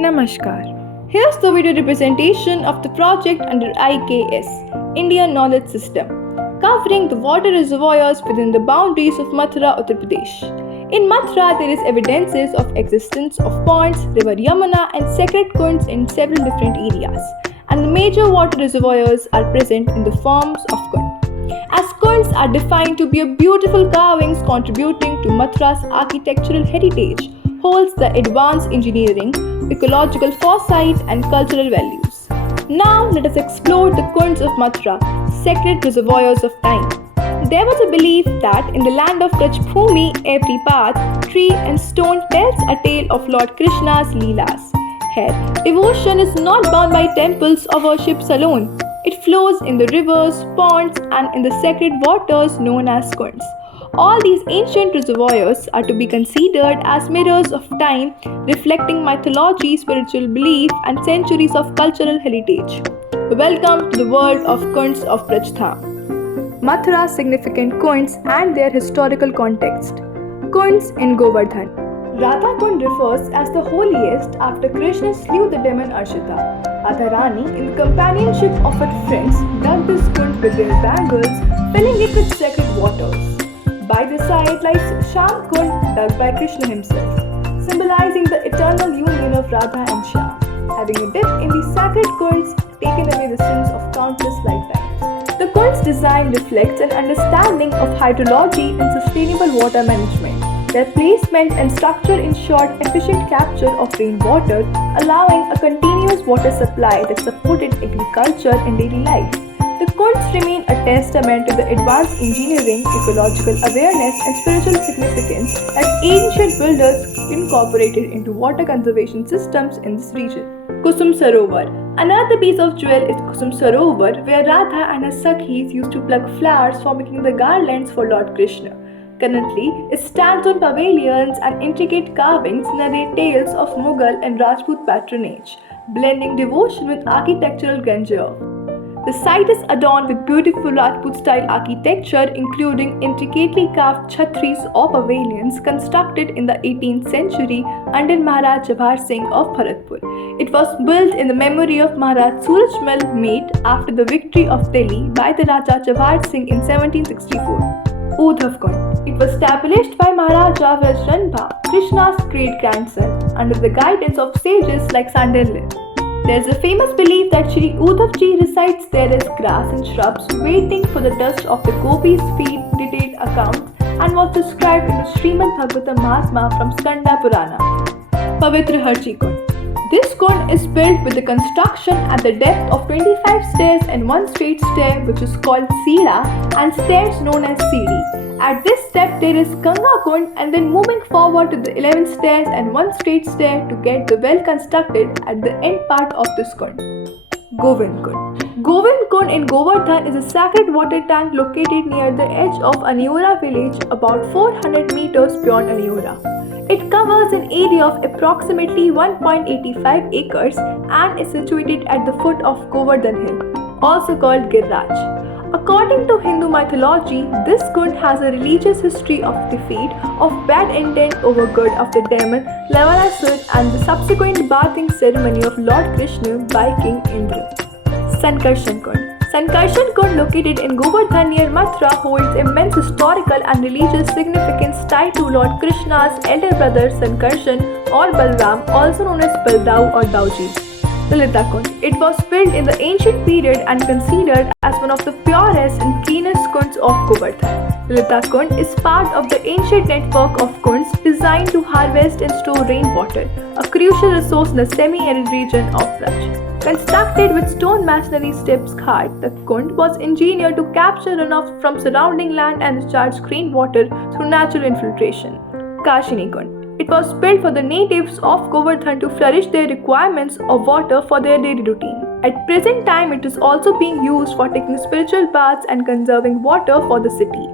Namaskar. Here's the video representation of the project under IKS, India Knowledge System, covering the water reservoirs within the boundaries of Mathura, Uttar Pradesh. In Mathura, there is evidences of existence of ponds, river Yamuna and sacred kunds in several different areas, and the major water reservoirs are present in the forms of kund. As kunds are defined to be a beautiful carvings contributing to Mathura's architectural heritage, holds the advanced engineering, ecological foresight, and cultural values. Now let us explore the kunds of Mathura, sacred reservoirs of time. There was a belief that in the land of Rajbhumi, every path, tree, and stone tells a tale of Lord Krishna's Leelas. Here, devotion is not bound by temples or worships alone. It flows in the rivers, ponds, and in the sacred waters known as kunds. All these ancient reservoirs are to be considered as mirrors of time, reflecting mythology, spiritual belief, and centuries of cultural heritage. Welcome to the world of kunds of Rajasthan. Mathura's significant kunds and their historical context. Kunds in Govardhan. Radha Kund refers as the holiest after Krishna slew the demon Arshita. Radharani, in the companionship of her friends, dug this kund with their bangles, filling it with sacred waters. By the side lies Sham Kund, dug by Krishna himself, symbolizing the eternal union of Radha and Sham. Having a dip in these sacred kunds, taken away the sins of countless lifetimes. The kund's design reflects an understanding of hydrology and sustainable water management. Their placement and structure ensured efficient capture of rainwater, allowing a continuous water supply that supported agriculture and daily life. The kunds remain a testament to the advanced engineering, ecological awareness, and spiritual significance that ancient builders incorporated into water conservation systems in this region. Kusum Sarovar. Another piece of jewel is Kusum Sarovar, where Radha and her Sakhis used to pluck flowers for making the garlands for Lord Krishna. Currently, it stands on pavilions and intricate carvings narrate tales of Mughal and Rajput patronage, blending devotion with architectural grandeur. The site is adorned with beautiful Rajput-style architecture, including intricately carved chhatris or pavilions constructed in the 18th century under Maharaj Jabhar Singh of Bharatpur. It was built in the memory of Maharaj Surajmal Mate after the victory of Delhi by the Raja Jabhar Singh in 1764. Udhav Kund. It was established by Maharaja Vrajranbha, Krishna's great-grandson, under the guidance of sages like Sandilya. There is a famous belief that Shri Udhavji resides there as grass and shrubs waiting for the dust of the gopis' feet, detailed accounts, and was described in the Srimad Bhagavatam Mahatmya from Skanda Purana. Pavitra Harchi Kund. This kund is built with the construction at the depth of 25 stairs and one straight stair, which is called Sida, and stairs known as Sidi. At this step there is Ganga Kund, and then moving forward to the 11 stairs and one straight stair to get the well constructed at the end part of this kund. Govind Kund. Govind Kund in Govardhan is a sacred water tank located near the edge of Aniora village, about 400 meters beyond Aniora. It covers an area of approximately 1.85 acres and is situated at the foot of Govardhan Hill, also called Giriraj. According to Hindu mythology, this kund has a religious history of defeat of bad intent over good of the demon Lavanasur and the subsequent bathing ceremony of Lord Krishna by King Indra. Sankarshan Kund. Sankarshan Kund, located in Govardhan near Mathura, holds immense historical and religious significance tied to Lord Krishna's elder brother Sankarshan or Balram, also known as Baldau or Dauji. Lalita Kund. It was built in the ancient period and considered as one of the purest and cleanest kunds of Govardhan. Lalita Kund is part of the ancient network of kunds designed to harvest and store rainwater, a crucial resource in the semi-arid region of Braj. Constructed with stone masonry steps hard, the kund was engineered to capture runoff from surrounding land and discharge rainwater through natural infiltration. Kashini Kund. It was built for the natives of Govardhan to flourish their requirements of water for their daily routine. At present time, it is also being used for taking spiritual baths and conserving water for the city.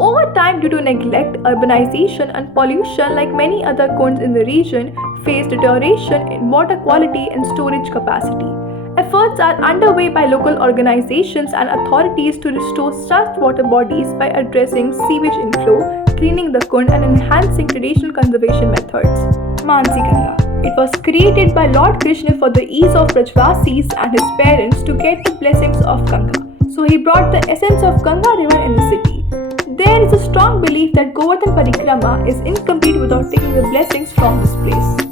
Over time, due to neglect, urbanization and pollution, like many other kunds in the region, face deterioration in water quality and storage capacity. Efforts are underway by local organizations and authorities to restore such water bodies by addressing sewage inflow, cleaning the kund and enhancing traditional conservation methods. Mansi Ganga. It was created by Lord Krishna for the ease of Brajvasis and his parents to get the blessings of Ganga. So he brought the essence of Ganga river in the city. There is a strong belief that Govardhan Parikrama is incomplete without taking the blessings from this place.